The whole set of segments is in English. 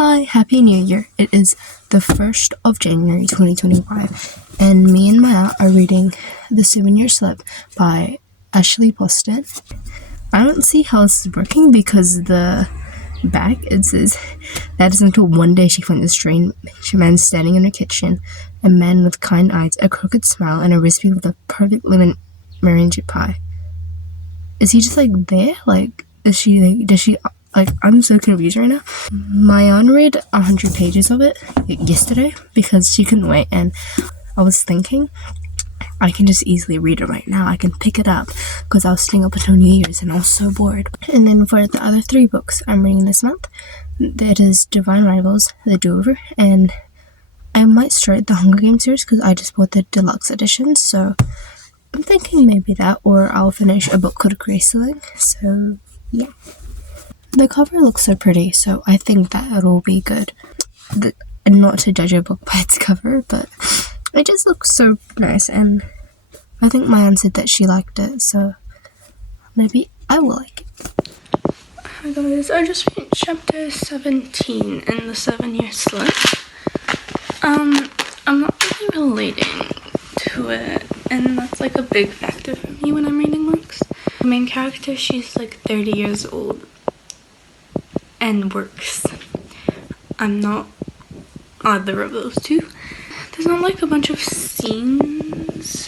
Hi, Happy New Year. It is the 1st of January 2025 and me and Maya are reading The 7-Year Slip by Ashley Boston. I don't see how this is working because the back, it says that is until one day she finds a strange man standing in her kitchen, a man with kind eyes, a crooked smile, and a recipe with a perfect lemon meringue pie. Is he just like there? Like, does she I'm so confused right now. Mayan read 100 pages of it yesterday because she couldn't wait, and I was thinking I can just easily read it right now. I can pick it up because I was staying up until New Year's and I was so bored. And then for the other 3 books I'm reading this month, that is Divine Rivals, The Do-Over, and I might start the Hunger Games series because I just bought the deluxe edition, so I'm thinking maybe that, or I'll finish a book called Graceling. So yeah. The cover looks so pretty, so I think that it'll be good. And not to judge a book by its cover, but it just looks so nice, and I think my aunt said that she liked it, so maybe I will like it. Hi guys, I just read chapter 17 in the 7-Year Slip. I'm not really relating to it, and that's like a big factor for me when I'm reading books. The main character, she's like 30 years old and works. I'm not either of those two. There's not like a bunch of scenes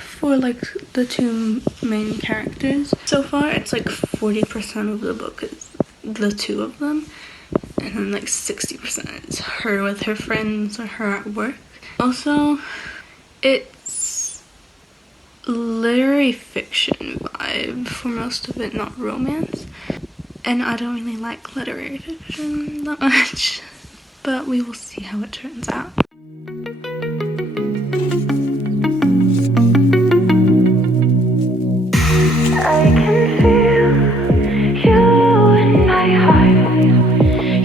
for like the 2 main characters. So far it's like 40% of the book is the 2 of them, and then like 60% is her with her friends or her at work. Also, it's literary fiction vibe for most of it, not romance. And I don't really like literary fiction that much, but we will see how it turns out. I can feel you in my heart,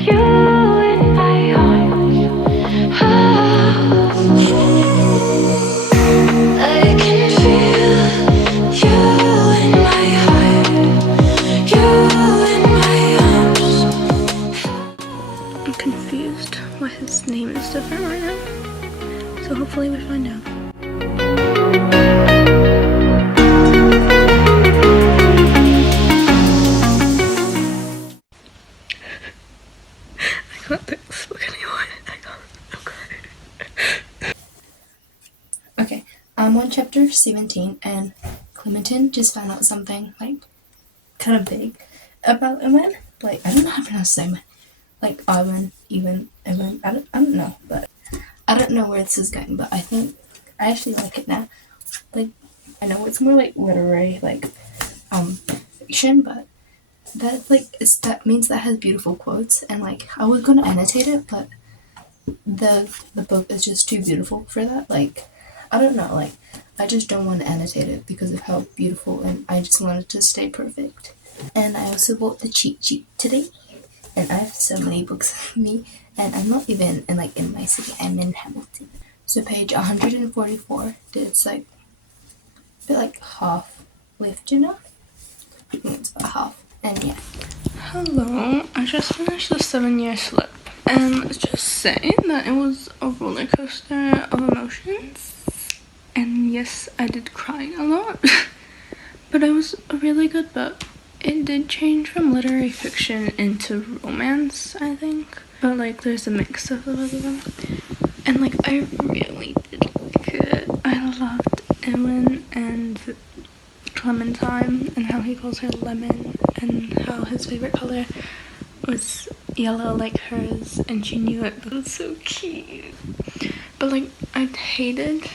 you in my arms. I can feel you in my heart, you in my arms. I'm confused why his name is different right now, so hopefully we find out. I can't take this book anymore. Okay, I'm on chapter 17, and Clementine just found out something like kind of big about a man. Like, I don't know how to pronounce his name. Like Ivan, I don't know, but I don't know where this is going, but I think I actually like it now. Like, I know it's more like literary, like fiction, but that means that has beautiful quotes, and like I was gonna annotate it, but the book is just too beautiful for that. Like, I don't know, like I just don't want to annotate it because of how beautiful, and I just want it to stay perfect. And I also bought the cheat sheet today. And I have so many books with me, and I'm not even in my city. I'm in Hamilton. So page 144, it's like a bit like half left, you know? I think it's about half, and yeah. Hello, I just finished the 7-Year Slip, and let's just say that it was a roller coaster of emotions. And yes, I did cry a lot, but it was a really good book. It did change from literary fiction into romance, I think. But like there's a mix of the both of them. And like I really did like it. I loved Ewan and Clementine and how he calls her lemon, and how his favorite color was yellow like hers, and she knew it. It was so cute. But like I hated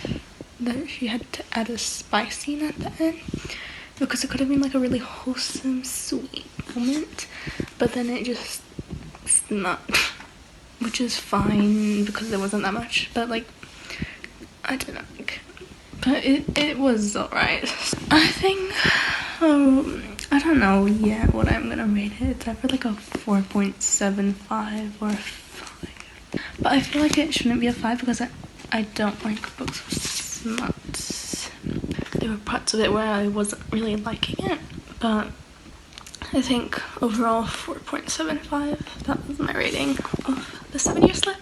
that she had to add a spy scene at the end, because it could have been like a really wholesome, sweet moment, but then it just snapped, which is fine because there wasn't that much, but like, I didn't like it. But it was alright. I think, I don't know yet what I'm gonna rate it. It's either like a 4.75 or a 5. But I feel like it shouldn't be a 5 because I don't like books with smut. There were parts of it where I wasn't really liking it, but I think overall 4.75. That was my rating of the 7-year slip.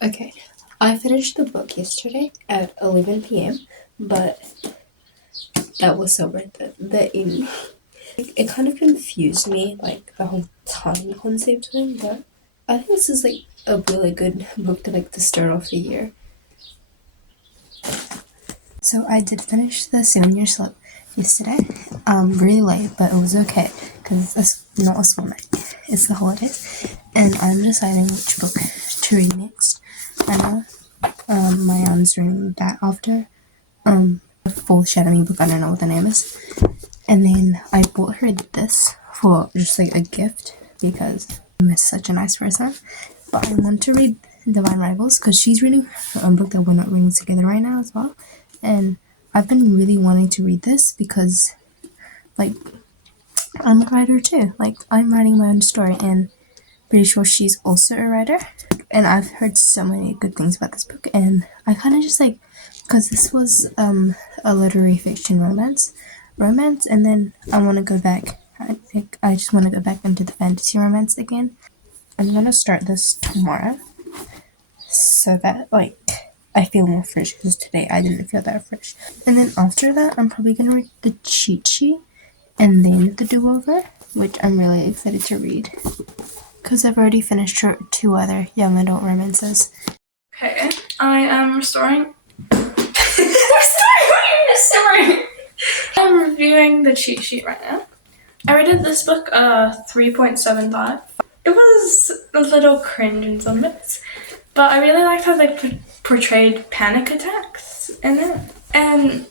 Okay, I finished the book yesterday at 11 p.m., but that was so worth it. The ending, it kind of confused me, like the whole time concept thing, but I think this is like a really good book to start off the year. So I did finish the 7-year slip yesterday, really late, but it was okay because it's not a school night, it's the holidays, and I'm deciding which book to read next. I know my aunt's reading that after the full Shadow book. I don't know what the name is, and then I bought her this for just like a gift because I'm such a nice person. But I want to read Divine Rivals because she's reading her own book that we're not reading together right now as well, and I've been really wanting to read this because like I'm a writer too. Like I'm writing my own story, and pretty sure she's also a writer. And I've heard so many good things about this book, and I kind of just like, because this was a literary fiction romance, and then I want to go back. I just want to go back into the fantasy romance again. I'm gonna start this tomorrow, so that like I feel more fresh because today I didn't feel that fresh. And then after that, I'm probably gonna read the cheat sheet and then the do-over, which I'm really excited to read because I've already finished 2 other young adult romances. Okay, I am restoring. I'm reviewing the cheat sheet right now. I rated this book 3.75. It was a little cringe in some bits, but I really liked how they portrayed panic attacks in it. And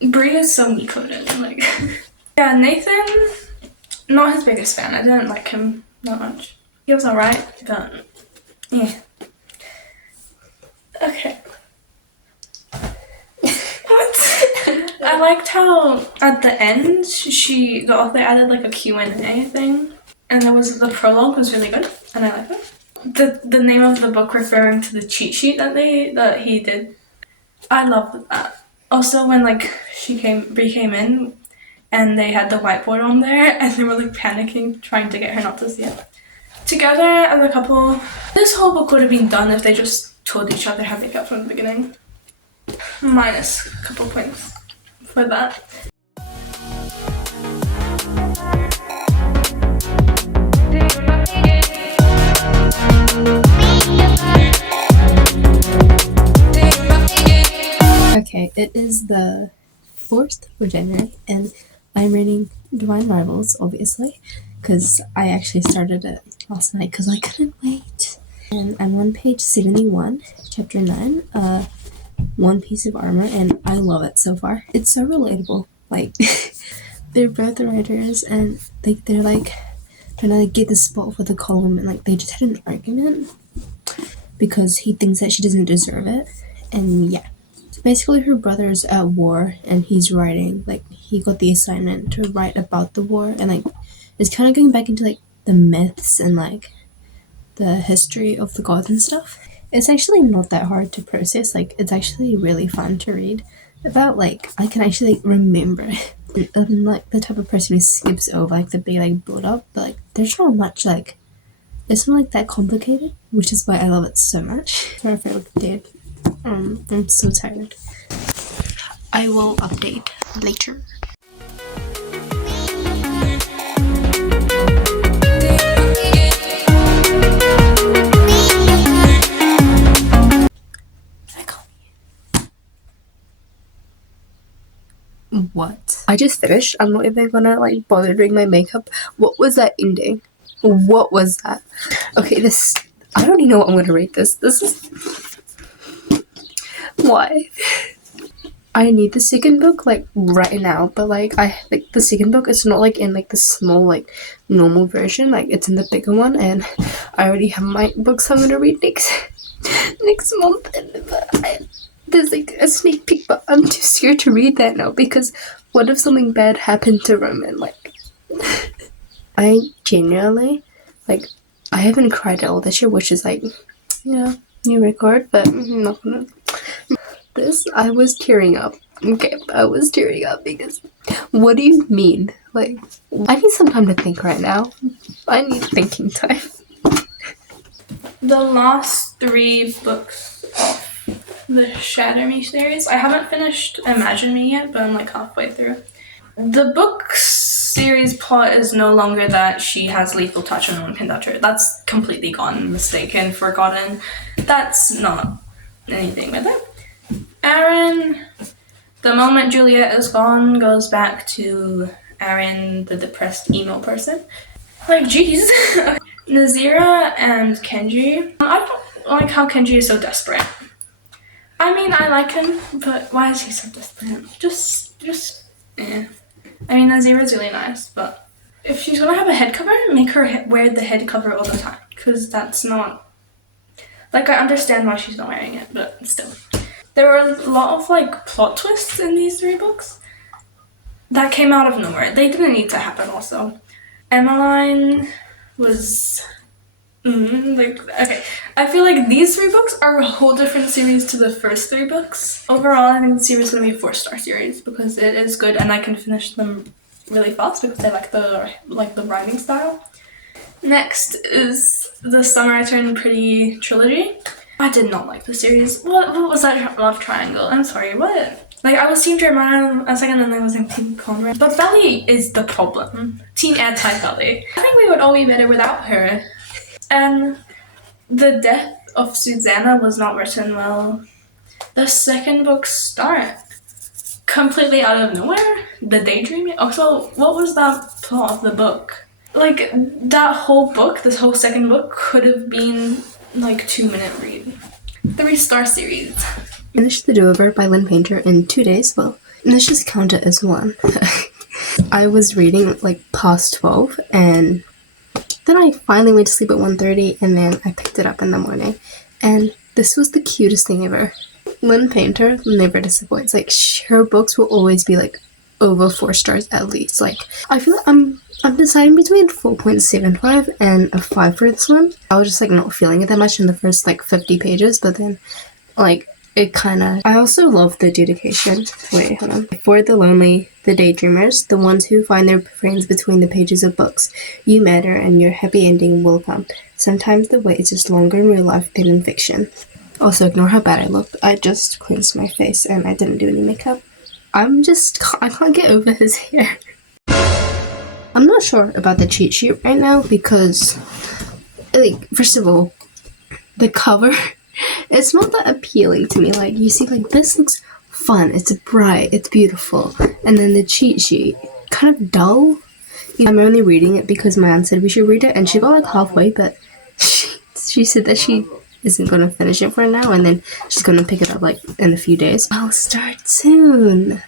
Brie is so me-coded. Like, yeah, Nathan, not his biggest fan. I didn't like him that much. He was alright, but yeah. Okay. I liked how at the end the author added like a Q&A thing, and the prologue was really good, and I liked it. The name of the book referring to the cheat sheet that he did, I loved that. Also, when like Brie came in, and they had the whiteboard on there, and they were like panicking, trying to get her not to see it. Together as a couple, this whole book would have been done if they just told each other how they felt from the beginning. Minus a couple points for that. Okay, it is the 4th of January, and I'm reading Divine Rivals, obviously, because I actually started it last night because I couldn't wait. And I'm on page 71, chapter 9, One Piece of Armor, and I love it so far. It's so relatable. Like, they're both writers, and they're like trying to get the spot for the column, and like they just had an argument because he thinks that she doesn't deserve it, and yeah. So basically, her brother's at war, and he's writing, like, he got the assignment to write about the war, and like it's kind of going back into like the myths and like the history of the gods and stuff. It's actually not that hard to process. Like, it's actually really fun to read about. Like, I can actually remember it. I'm like the type of person who skips over like the big like build up, but like there's not much like, it's not like that complicated, which is why I love it so much. Sorry if I look dead. I'm so tired. I will update later. What? I just finished. I'm not even gonna like bother doing my makeup. What was that ending? What was that? Okay, I don't even know what I'm gonna rate this. This is... Why? I need the second book like right now, but like I like the second book, it's not like in like the small like normal version, like it's in the bigger one, and I already have my books I'm gonna read next month, and there's like a sneak peek, but I'm too scared to read that now because what if something bad happened to Roman? Like, I genuinely, like, I haven't cried at all this year, which is like, you know, new record, but I'm not gonna. This, I was tearing up Okay, I was tearing up because what do you mean? Like, I need some time to think right now. I need thinking time. The last 3 books of the Shatter Me series. I haven't finished Imagine Me yet, but I'm like halfway through. The book series plot is no longer that she has lethal touch and no one can touch her. That's completely gone, mistaken, forgotten. That's not anything with it. Aaron, the moment Juliet is gone, goes back to Aaron, the depressed emo person. Like, jeez. Nazira and Kenji. I don't like how Kenji is so desperate. I mean, I like him, but why is he so desperate? Eh. I mean, Nazira's really nice, but if she's gonna have a head cover, make her wear the head cover all the time, because that's not... Like, I understand why she's not wearing it, but still. There were a lot of, like, plot twists in these 3 books that came out of nowhere. They didn't need to happen also. Emmeline was... okay. I feel like these 3 books are a whole different series to the first 3 books. Overall, I think the series is going to be a 4-star series because it is good and I can finish them really fast because I like the writing style. Next is the Summer I Turned Pretty trilogy. I did not like the series. What was that love triangle? I'm sorry, what? Like, I was Team Jeremiah a second and then I was like Team Conrad. But Belly is the problem. Team anti-Belly. I think we would all be better without her. And the death of Susanna was not written well. The second book start completely out of nowhere. The daydreaming. Also, what was that plot of the book? Like, that whole book, this whole second book, could have been like 2-minute read. 3-star series. Finished The Do-Over by Lynn Painter in 2 days. Well, let's just count it as 1. I was reading like past 12 and then I finally went to sleep at 1:30 and then I picked it up in the morning. And this was the cutest thing ever. Lynn Painter never disappoints. Like, her books will always be like over 4 stars at least. Like, I feel like I'm deciding between 4.75 and a 5 for this one. I was just like not feeling it that much in the first like 50 pages, but then like it kind of... I also love the dedication. Wait, hold on. For the lonely, the daydreamers, the ones who find their friends between the pages of books, you matter and your happy ending will come. Sometimes the wait is just longer in real life than in fiction. Also, ignore how bad I looked. I just cleansed my face and I didn't do any makeup. I can't get over his hair. I'm not sure about the cheat sheet right now because, like, first of all, the cover, it's not that appealing to me. Like, you see, like, this looks fun, it's bright, it's beautiful, and then the cheat sheet, kind of dull. I'm only reading it because my aunt said we should read it, and she got like halfway, but she said that she isn't gonna finish it for now, and then she's gonna pick it up like in a few days. I'll start soon.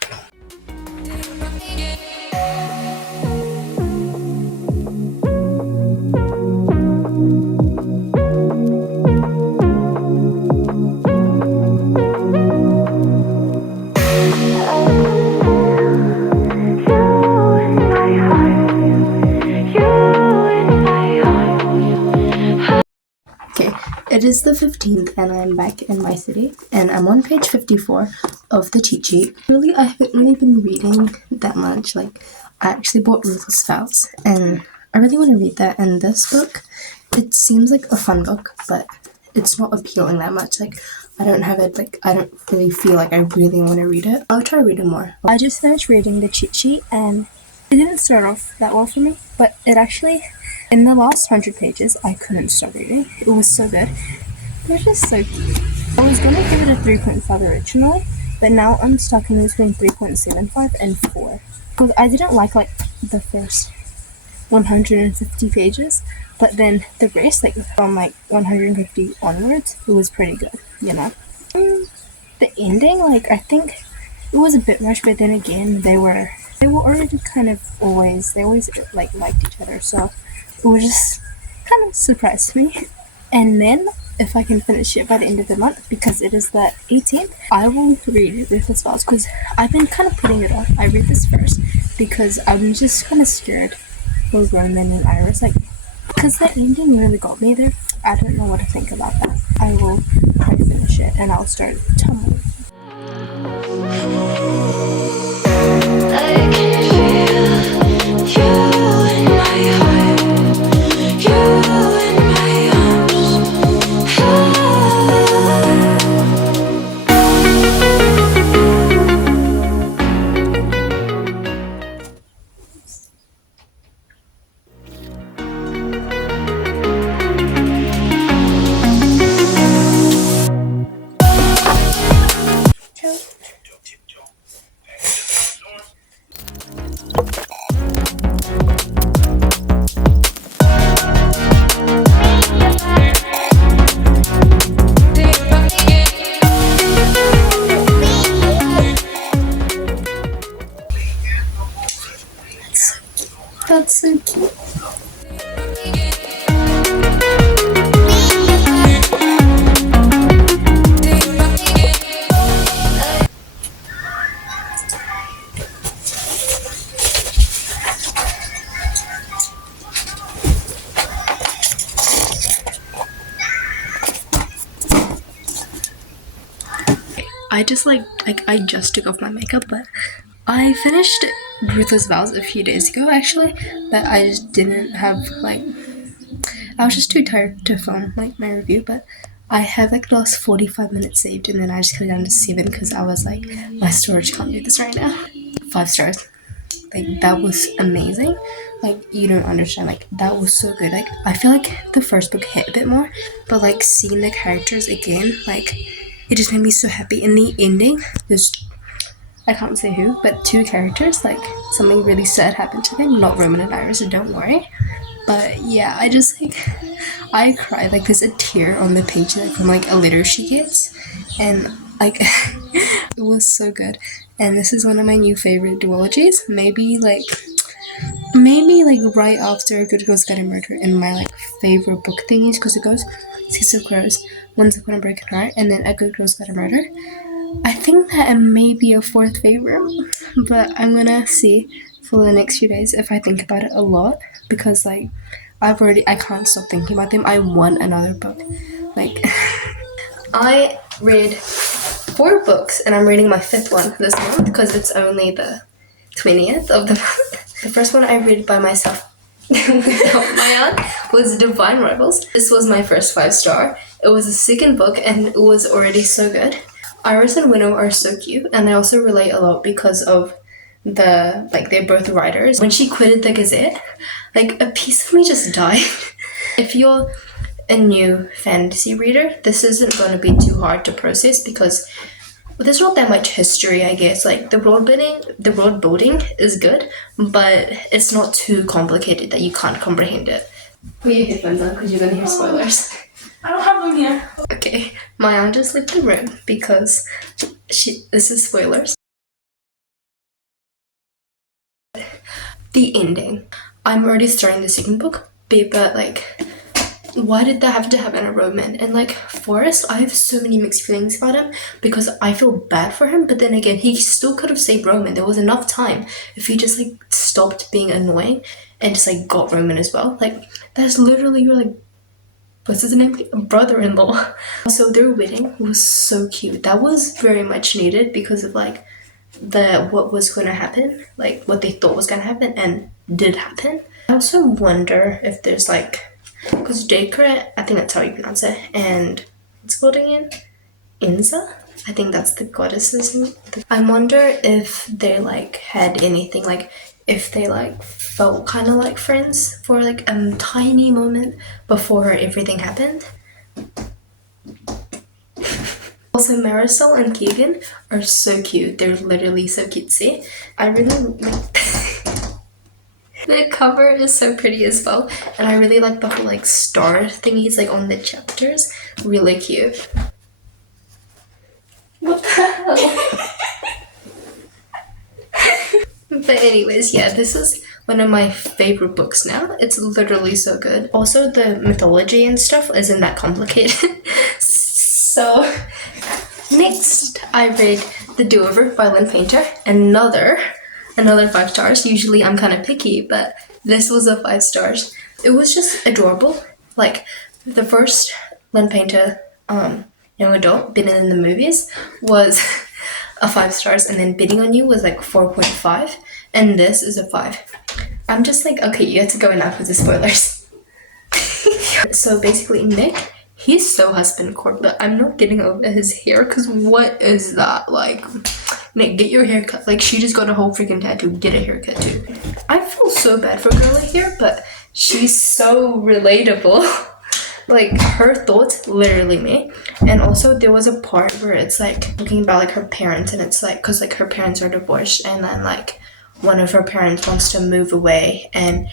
It is the 15th and I'm back in my city and I'm on page 54 of the cheat sheet. Really, I haven't really been reading that much. Like, I actually bought Ruthless, Vows and I really want to read that. And this book, it seems like a fun book, but it's not appealing that much. Like, I don't really feel like I really want to read it. I'll try reading more. I just finished reading the cheat sheet and it didn't start off that well for me, but it actually... In the last 100 pages, I couldn't stop reading. It was so good. It was just so cute. I was going to give it a 3.5 originally, but now I'm stuck in between 3.75 and 4. Because I didn't like the first 150 pages, but then the rest, like from 150 onwards, it was pretty good, you know. The ending, I think it was a bit rushed, but then again, they were already kind of always liked each other, so it was just kind of surprised me. And then, if I can finish it by the end of the month, because it is the 18th, I will read Ruthless Vows, because I've been kind of putting it off. I read this first, because I'm just kind of scared for Roman and Iris, because the ending really got me there. I don't know what to think about that. I will try to finish it, and I'll start tomorrow. That's so cute. I just I just took off my makeup, but I finished Ruthless Vows a few days ago actually, but I just didn't have I was just too tired to film like my review, but I have like the last 45 minutes saved, and then I just cut it down to 7 because I was like, my storage can't do this right now. 5 stars. Like that was amazing. Like you don't understand. Like that was so good. Like I feel like the first book hit a bit more, but like seeing the characters again, like it just made me so happy. In the ending, there's I can't say who, but 2 characters, like something really sad happened to them. Not Roman and Iris, so don't worry. But yeah, I just I cried. Like there's a tear on the page like from like a letter she gets, and like it was so good. And this is one of my new favorite duologies. Maybe right after Good Girls Get a Murder in my like favorite book thingies, because it goes Six of Crows, Once Upon a Broken Heart, and then A Good Girls Get a Murder. I think that it may be a 4th favorite, but I'm gonna see for the next few days if I think about it a lot, because like I can't stop thinking about them. I want another book. Like I read 4 books and I'm reading my 5th one this month because it's only the 20th of the month. The first one I read by myself without my aunt was Divine Rivals. This was my first 5-star. It was the 2nd book and it was already so good. Iris and Winnow are so cute, and I also relate a lot because of they're both writers. When she quitted the Gazette, like a piece of me just died. If you're a new fantasy reader, this isn't going to be too hard to process because there's not that much history, I guess. Like the world building is good, but it's not too complicated that you can't comprehend it. Put your headphones on because you're going to hear spoilers. I don't have them here. Okay, my aunt just left the room because this is spoilers. The ending. I'm already starting the 2nd book, but like, why did that have to happen to Roman? And like Forrest, I have so many mixed feelings about him because I feel bad for him, but then again, he still could have saved Roman. There was enough time if he just like stopped being annoying and just like got Roman as well. Like that's literally your like, what's his name? Brother-in-law. So their wedding was so cute. That was very much needed because of like what was going to happen, like what they thought was going to happen and did happen. I also wonder if there's like, because Jakra, I think that's how you pronounce it, and what's called again? Inza? I think that's the goddess's name. I wonder if they like had anything, like if they like felt kind of like friends for like a tiny moment before everything happened. Also, Marisol and Keegan are so cute. They're literally so cutesy. I really like the cover is so pretty as well, and I really like the whole like star thingies like on the chapters. Really cute. What the hell? But anyways, yeah, this is one of my favorite books now. It's literally so good. Also, the mythology and stuff isn't that complicated. So next, I read The Do-Over by Lynn Painter. Another 5 stars. Usually I'm kind of picky, but this was a 5 stars. It was just adorable. Like the first Lynn Painter young adult been in the movies was a 5 stars, and then Bidding on You was like 4.5, and this is a 5. I'm just like, okay, you have to go enough with the spoilers. So basically Nick, he's so husbandcore, but I'm not getting over his hair because what is that? Like, Nick, get your hair cut. Like, she just got a whole freaking tattoo. Get a haircut too. I feel so bad for girly hair, but she's so relatable. Like, her thoughts, literally me. And also, there was a part where it's like talking about like her parents, and it's like, because like her parents are divorced, and then like one of her parents wants to move away, and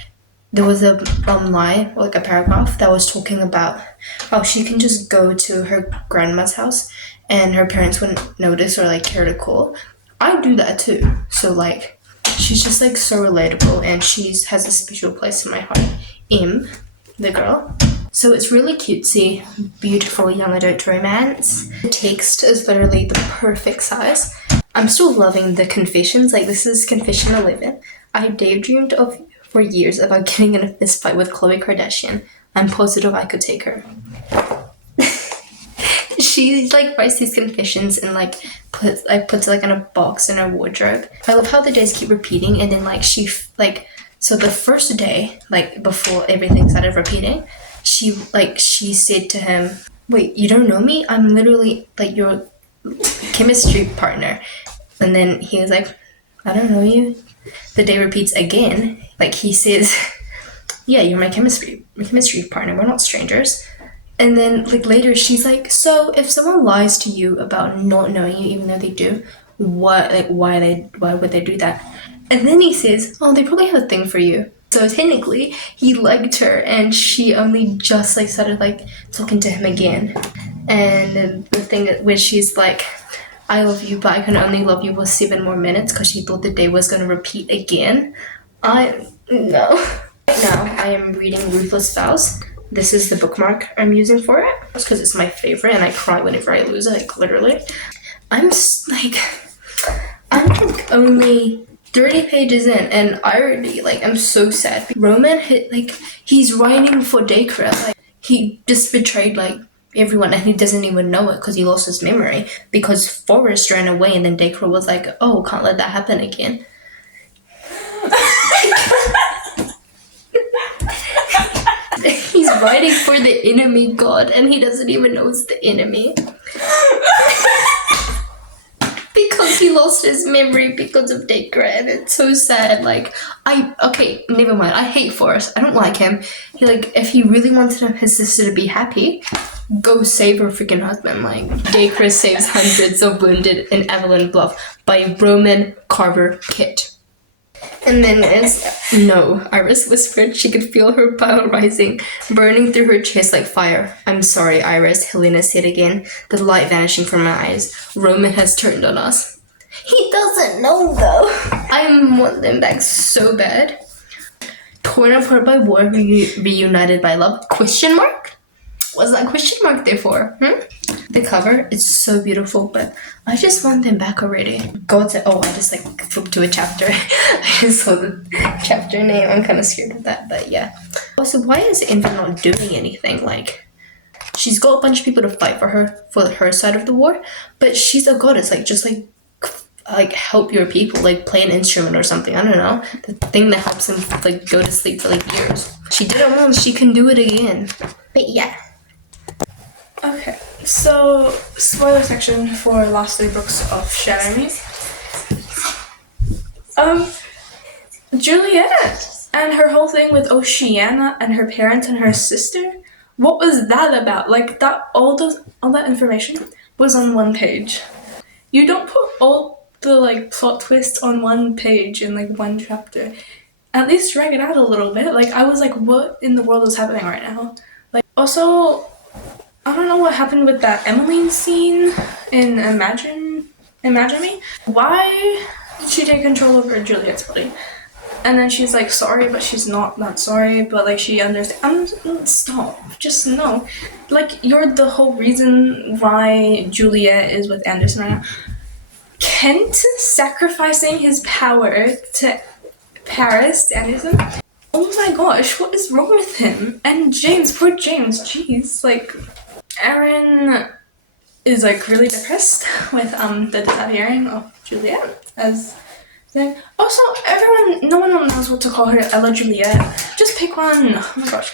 there was a line, like a paragraph that was talking about how she can just go to her grandma's house and her parents wouldn't notice or like care to call. I do that too. So like she's just like so relatable, and has a special place in my heart. The girl. So it's really cutesy, beautiful young adult romance. The text is literally the perfect size. I'm still loving the confessions. Like, this is confession 11. I daydreamed for years about getting in a fist fight with Khloe Kardashian. I'm positive I could take her. She like writes these confessions and like puts it like in a box in her wardrobe. I love how the days keep repeating, and then like so the first day, like before everything started repeating, she said to him, "Wait, you don't know me? I'm literally like your chemistry partner." And then he was like, "I don't know you." The day repeats again. Like, he says, "Yeah, you're my chemistry partner. We're not strangers." And then like later she's like, "So if someone lies to you about not knowing you even though they do, why would they do that?" And then he says, "Oh, they probably have a thing for you." So technically he liked her, and she only just like started like talking to him again. And then the thing where she's like, "I love you, but I can only love you for 7 more minutes," because she thought the day was going to repeat again. No. Right now I am reading Ruthless, Vows. This is the bookmark I'm using for it. It's because it's my favorite, and I cry whenever I lose it, like literally. I'm only 30 pages in, and I already I'm so sad. Roman he's writing for Dacre. Like, he just betrayed like everyone, and he doesn't even know it because he lost his memory because Forrest ran away, and then Dacre was like, "Oh, can't let that happen again." He's writing for the enemy god, and he doesn't even know it's the enemy. Because he lost his memory because of Dacre, and it's so sad. Okay, never mind. I hate Forrest. I don't like him. If he really wanted his sister to be happy, go save her freaking husband. Dacre saves hundreds of wounded in Evelyn Bluff by Roman Carver Kit. And then Iris whispered she could feel her bile rising, burning through her chest like fire. "I'm sorry, Iris," Helena said again, the light vanishing from her eyes. "Roman has turned on us." He doesn't know, though. I want them back so bad. Torn apart by war, reunited by love? Question mark? What's that question mark there for? The cover is so beautiful, but I just want them back already. I just flipped to a chapter. I just saw the chapter name. I'm kind of scared of that, but yeah. Also, why is Envy not doing anything? She's got a bunch of people to fight for her side of the war, but she's a goddess. Just help your people, play an instrument or something. I don't know, the thing that helps them go to sleep for years. She did it once, she can do it again. But yeah. Okay, so spoiler section for last 3 books of Shatter Me. Juliet and her whole thing with Oceana and her parents and her sister. What was that about? All that information was on 1 page. You don't put all the plot twists on 1 page in 1 chapter. At least drag it out a little bit. I was what in the world is happening right now? Also, I don't know what happened with that Emmeline scene in Imagine Me. Why did she take control over Juliet's body? And then she's sorry, but she's not sorry, but she understands. Stop. Just no. You're the whole reason why Juliet is with Anderson right now. Kent sacrificing his power to Paris Anderson? Oh my gosh, what is wrong with him? And James, poor James, jeez. Aaron is really depressed with the disappearing of Juliet as thing. Also, no one knows what to call her. Ella Juliet. Just pick one. Oh my gosh.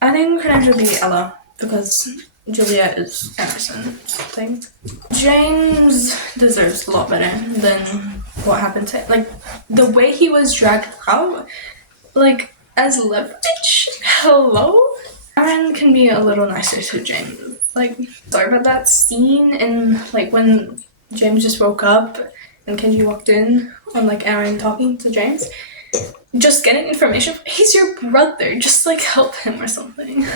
I think her name should be Ella because Juliet is Anderson's thing. James deserves a lot better than what happened to him. The way he was dragged out, as leverage. Hello? Aaron can be a little nicer to James. Sorry about that scene and when James just woke up and Kenji walked in on Aaron talking to James. Just getting information. He's your brother. Just help him or something.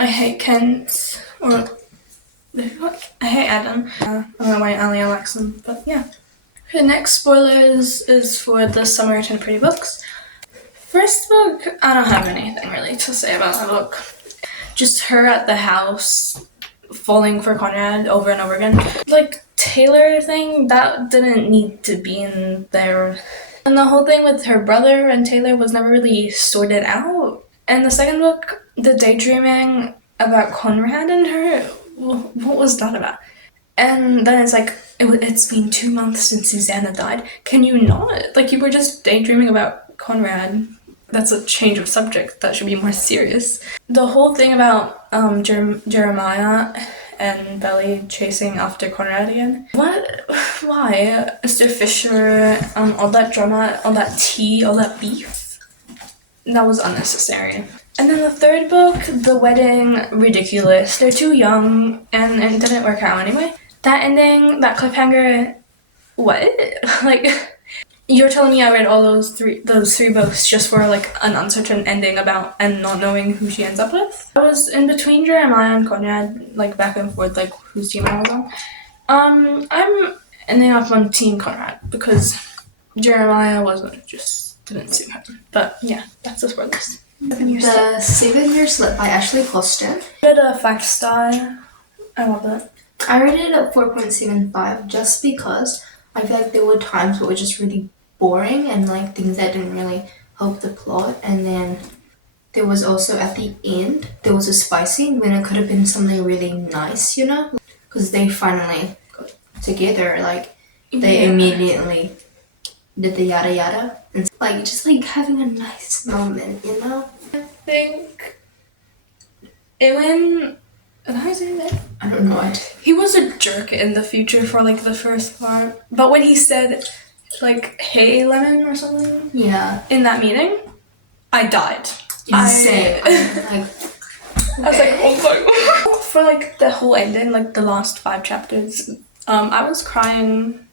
I hate Kent I hate Adam. I don't know why Ali likes him, but yeah. The next spoilers is for the Summer 10 Pretty books. First book, I don't have anything really to say about that book. Just her at the house falling for Conrad over and over again. Like, Taylor thing, that didn't need to be in there. And the whole thing with her brother and Taylor was never really sorted out. And the second book, the daydreaming about Conrad and her, what was that about? And then it's like, it's been 2 months since Susanna died. Can you not? Like, you were just daydreaming about Conrad. That's a change of subject. That should be more serious. The whole thing about Jeremiah and Belly chasing after Conrad again. What? Why? Mr. Fisher, all that drama, all that tea, all that beef. That was unnecessary. And then the third book, The Wedding, ridiculous. They're too young, and it didn't work out anyway. That ending, that cliffhanger, what? Like, you're telling me I read all those three books just for like an uncertain ending about and not knowing who she ends up with? I was in between Jeremiah and Conrad, like back and forth, like whose team I was on. I'm ending up on Team Conrad because Jeremiah didn't suit her. But yeah, that's the spoilers. The 7-Year Slip by Ashley Poston. I read a 5-star. I love it. I rated it at 4.75 just because I feel like there were times where it was just really boring and like things that didn't really help the plot. And then there was also at the end, there was a spice scene when it could have been something really nice, you know? Because they finally got together, like they immediately did the yada yada. And like just like having a nice moment, you know? I think Ewan, is that how you say that? I don't know. He was a jerk in the future for like the first part. But when he said like, hey Lemon or something in that meeting, I died. Insane. I was like, oh my god. For like the whole ending, like the last 5 chapters, I was crying.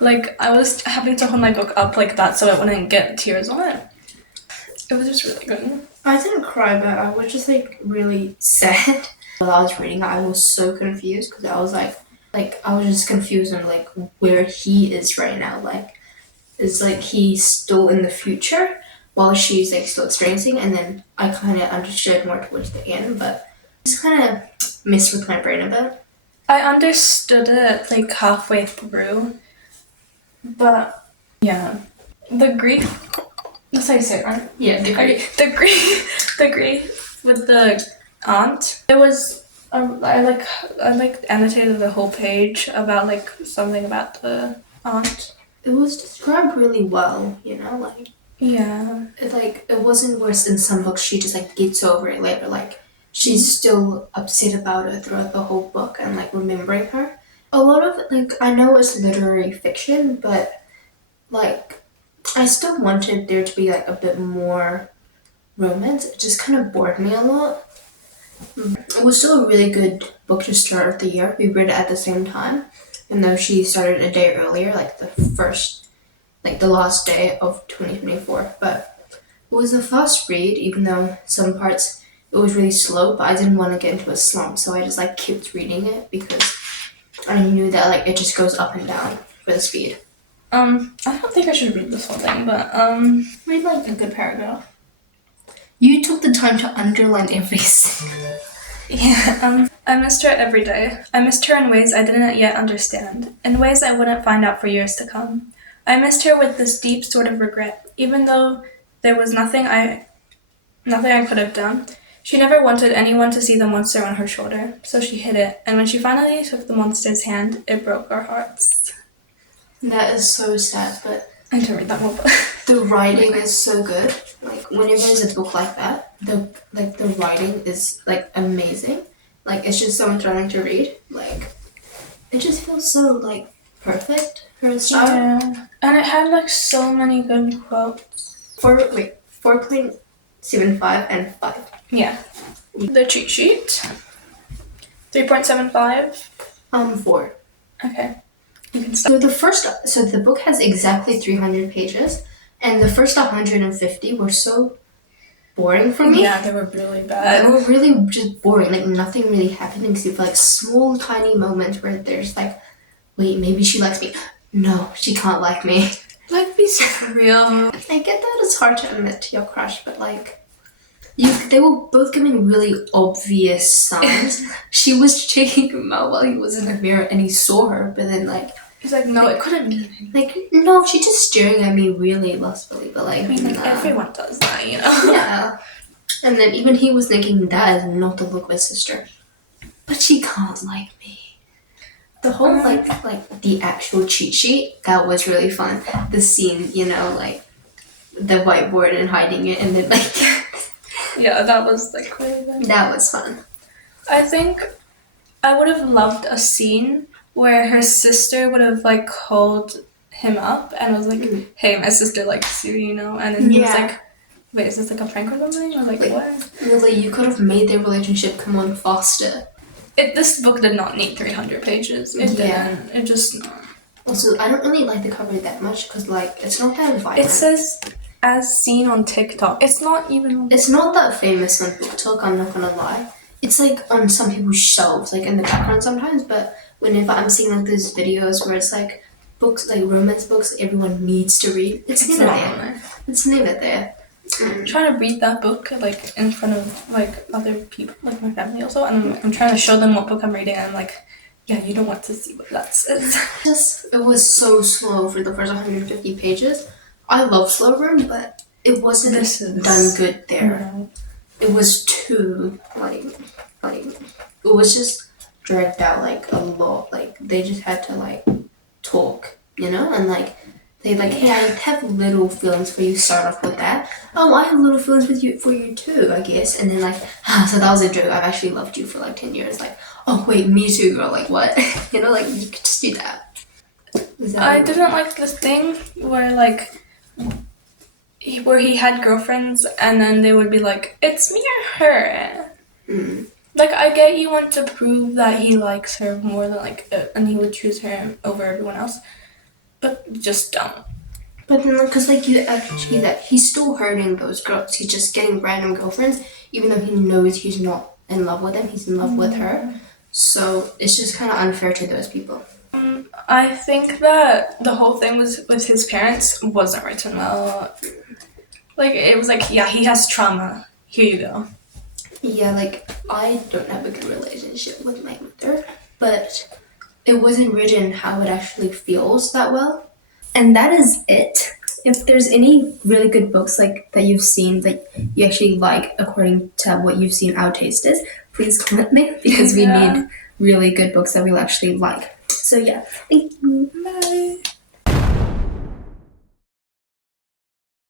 Like, I was having to hold my book up like that so it wouldn't get tears on it. It was just really good. I didn't cry, but I was just like really sad. While I was reading, I was so confused because I was like I was just confused on like where he is right now. Like, is like he's still in the future while she's like still experiencing, and then I kind of understood more towards the end, but just kind of messed with my brain a bit. I understood it like halfway through, but yeah, the grief. That's how you say it, right? Yeah, the grief with the aunt. It was I annotated the whole page about like something about the aunt. It was described really well, you know, like yeah. It wasn't worse than some books. She just like gets over it later, like. She's still upset about it throughout the whole book and like remembering her. A lot of it, like, I know it's literary fiction, but like I still wanted there to be like a bit more romance. It just kind of bored me a lot. It was still a really good book to start the year. We read it at the same time, even though she started a day earlier, like the last day of 2024. But it was a fast read, even though some parts it was really slow, but I didn't want to get into a slump, so I just like kept reading it because I knew that like it just goes up and down for the speed. I don't think I should read this whole thing, but read like a good paragraph. You took the time to underline everything. Yeah, I missed her every day. I missed her in ways I didn't yet understand, in ways I wouldn't find out for years to come. I missed her with this deep sort of regret, even though there was nothing I could have done. She never wanted anyone to see the monster on her shoulder, so she hid it, and when she finally took the monster's hand, it broke our hearts. That is so sad, but I didn't read that one book. The writing is so good. Like, whenever there's a book like that, the writing is like amazing. Like, it's just so enjoying to read. Like, it just feels so like perfect for a start. Yeah, and it had like so many good quotes. 4.75 and 5. Yeah. The cheat sheet. 3.75. 4. Okay. You can stop. So the book has exactly 300 pages, and the first 150 were so boring for me. Yeah, they were really bad. They were really just boring. Like, nothing really happening except for like small, tiny moments where there's like wait, maybe she likes me. No, she can't like me. Like, be so for real. I get that it's hard to admit to your crush, but like, they were both giving really obvious signs. She was checking him out while he was in the mirror and he saw her, but then like, He's like, no, it couldn't mean anything. like, no, she's just staring at me really lustfully, but like, I mean, like, nah. everyone does that, you know? Yeah. And then even he was thinking that is not the look of his sister. But she can't like me. The whole like the actual cheat sheet, that was really fun. The scene, you know, like the whiteboard and hiding it and then like Yeah, that was like really good. that was fun. I think I would have loved a scene where her sister would have like called him up and was like, hey, my sister likes you, you know? And then he was like, wait, is this like a prank or something? I was like, what? Really, you could have made their relationship come on faster. This book did not need 300 pages. It didn't. It just... Also, I don't really like the cover that much because like it's not that vibrant. It says as seen on TikTok. It's not even... It's not that famous on BookTok, I'm not gonna lie. It's like on some people's shelves, like in the background sometimes, but whenever I'm seeing like those videos where it's like books, like romance books everyone needs to read, it's never there. It's never there. I'm trying to read that book like in front of like other people, like my family also, and I'm trying to show them what book I'm reading, and I'm like, yeah, you don't want to see what that says. It was so slow for the first 150 pages. I love slow burn, but it wasn't done good there. No. It was too like it was just dragged out like a lot. Like they just had to like talk, you know, and like they like, hey, I have little feelings for you. Start off with that. Oh, I have little feelings for you too, I guess. And then like, so that was a joke. I've actually loved you for like 10 years. Like, oh wait, me too, girl. Like what? You know, like you could just do that. I didn't like this thing where like where he had girlfriends and then they would be like, it's me or her. Like, I get you want to prove that he likes her more than like, and he would choose her over everyone else, but just don't. But then, because like you actually that he's still hurting those girls. He's just getting random girlfriends, even though he knows he's not in love with them. He's in love with her. So it's just kind of unfair to those people. I think that the whole thing with his parents wasn't written well. Like, it was like, yeah, he has trauma. Here you go. Yeah, like, I don't have a good relationship with my mother, but it wasn't written how it actually feels that well. And that is it. If there's any really good books like that you've seen that you actually like according to what you've seen our taste is, please comment me because we need really good books that we'll actually like. So yeah, thank you. Bye.